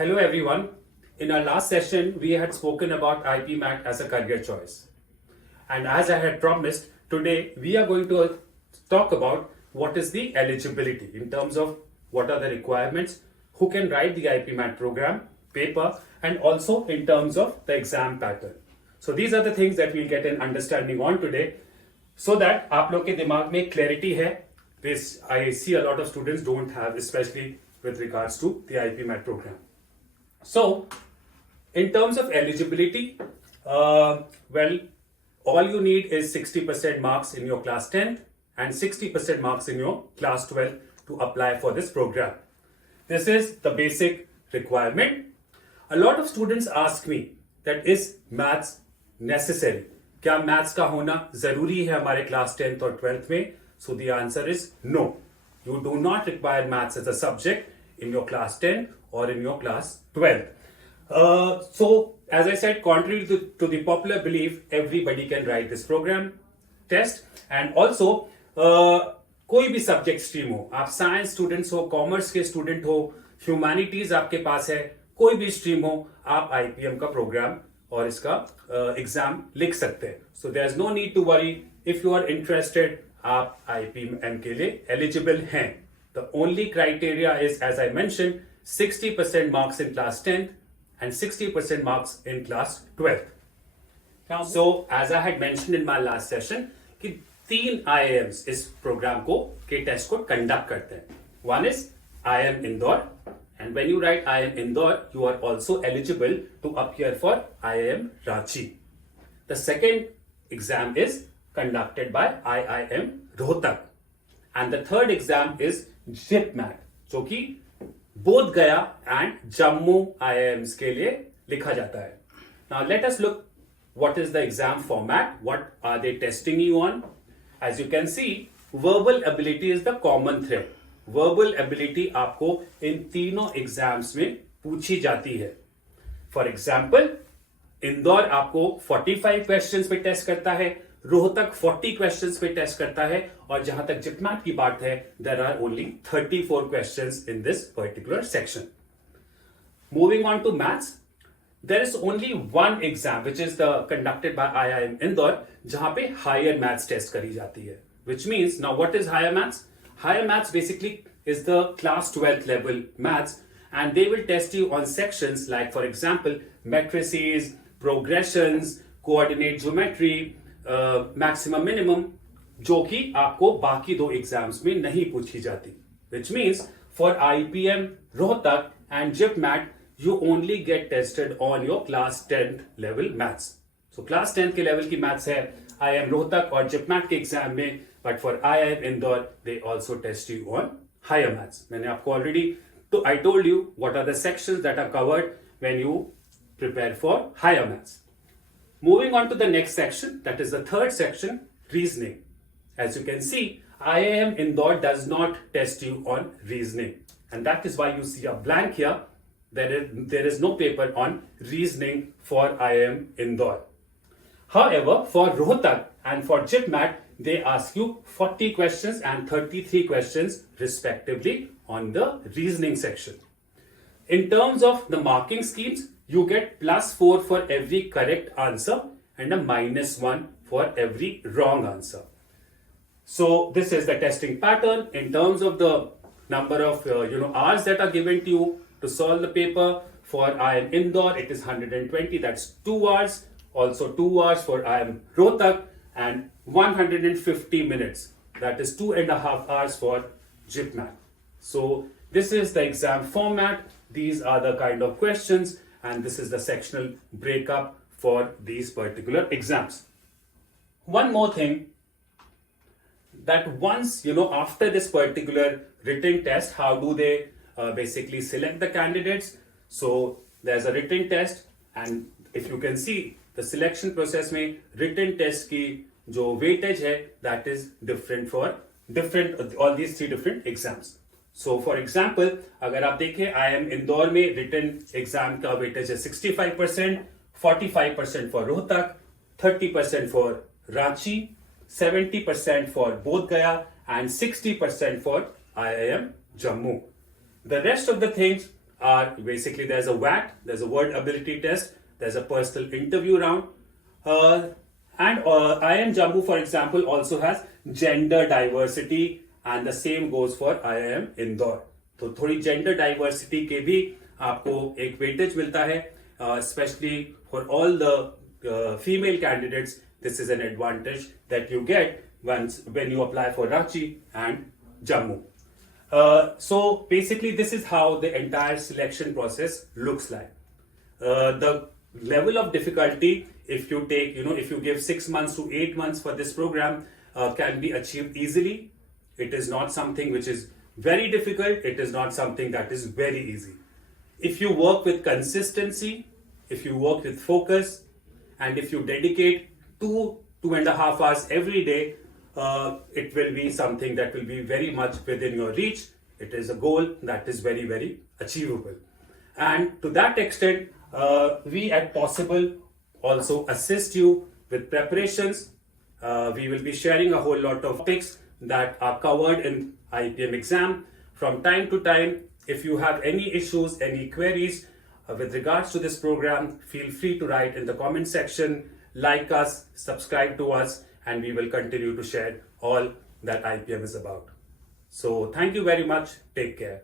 Hello everyone. In our last session, we had spoken about IPMAT as a career choice. And as I had promised, today we are going to talk about what is the eligibility in terms of what are the requirements, who can write the IPMAT program, paper, and also in terms of the exam pattern. So these are the things that we'll get an understanding on today so that आप लोग के दिमाग में clarity है. This I see a lot of students don't have, especially with regards to the IPMAT program. So, in terms of eligibility, well, all you need is 60% marks in your class 10th and 60% marks in your class 12 to apply for this program. This is the basic requirement. A lot of students ask me that is maths necessary? क्या maths का होना जरूरी है हमारे class 10th और 12th में? So the answer is no. You do not require maths as a subject in your class 10 or in your class 12. So, as I said, contrary to the popular belief, everybody can write this program, test, and also कोई भी subject stream हो, आप science students हो, commerce के student हो, humanities आपके पास है, कोई भी स्ट्रीम हो, आप आईपीएम का प्रोग्राम और इसका एग्जाम लिख सकते हैं. So there is no need to worry. If you are interested, आप आईपीएम के लिए एलिजिबल हैं. The only criteria is, as I mentioned, 60% marks in class 10th and 60% marks in class 12th. Now, so as I had mentioned in my last session, कि 3 IIMs इस programme को के test को conduct करते हैं. One is IIM Indore, and when you write IIM Indore, you are also eligible to appear for IIM Ranchi. The second exam is conducted by IIM Rohtak, and the third exam is IPMAT, जो कि बोध गया and Jammu IIMs के लिए लिखा जाता है. Now let us look what is the exam format, what are they testing you on. As you can see, verbal ability is the common thread. Verbal ability आपको इन तीनों एग्जाम्स में पूछी जाती है. फॉर एग्जाम्पल, इंदौर आपको 45 क्वेश्चंस पे test करता है, रोहतक 40 क्वेश्चंस पे टेस्ट करता है, और जहां तक जिपमैट की बात है, there are only 34 questions in this particular section. Moving on to maths, there is only one exam which is the conducted by IIM Indore, जहां पे हायर मैथ्स टेस्ट करी जाती है. Which means, now what is higher maths? Higher maths basically is the class 12th level maths, and they will test you on sections like, for example, matrices, progressions, coordinate geometry, maximum minimum, जो कि आपको बाकी दो exams में नहीं पूछी जाती. Which means for IPM, Rohtak and JIPMAT, you only get tested on your class 10th level maths. So class 10th के level की maths है IIM Rohtak और JIPMAT के एग्जाम में, but for IIM Indore, they also test you on higher maths. मैंने आपको already, I told you what are the sections that are covered when you prepare for higher maths. Moving on to the next section, that is the third section, reasoning. As you can see, IIM Indore does not test you on reasoning, and that is why you see a blank here. There is no paper on reasoning for IIM Indore. However, for Rohtak and for JIPMAT, they ask you 40 questions and 33 questions respectively on the reasoning section. In terms of the marking schemes, you get +4 for every correct answer and a -1 for every wrong answer. So this is the testing pattern. In terms of the number of hours that are given to you to solve the paper, for IIM Indore it is 120, that's 2 hours. Also 2 hours for IIM Rohtak, and 150 minutes, that is 2.5 hours for JIPMAT. So this is the exam format, these are the kind of questions, and this is the sectional breakup for these particular exams. One more thing, that once after this particular written test, how do they basically select the candidates? So there's a written test, and if you can see the selection process में written test की जो weightage है, that is different for all these 3 different exams. So for example, अगर आप देखें IIM Indore में written exam का weightage है 65%, 45% for Rohtak, 30% for Ranchi, 70% for Bodh Gaya, and 60% for IIM Jammu. The rest of the things are basically there's a WAT, there's a word ability test, there's a personal interview round, and IIM Jammu, for example, also has gender diversity, and the same goes for IIM Indore. तो थोड़ी gender diversity के भी आपको एक weightage मिलता है, especially for all the female candidates. This is an advantage that you get when you apply for Ranchi and Jammu. So basically, this is how the entire selection process looks like. The level of difficulty, if you take, if you give 6 months to 8 months for this program, can be achieved easily. It is not something which is very difficult. It is not something that is very easy. If you work with consistency, if you work with focus, and if you dedicate 2.5 hours every day, it will be something that will be very much within your reach. It is a goal that is very, very achievable. And to that extent, we at Possible also assist you with preparations. We will be sharing a whole lot of topics that are covered in IPM exam. From time to time, if you have any issues, any queries with regards to this program, feel free to write in the comment section, like us, subscribe to us, and we will continue to share all that IPM is about. So thank you very much. Take care.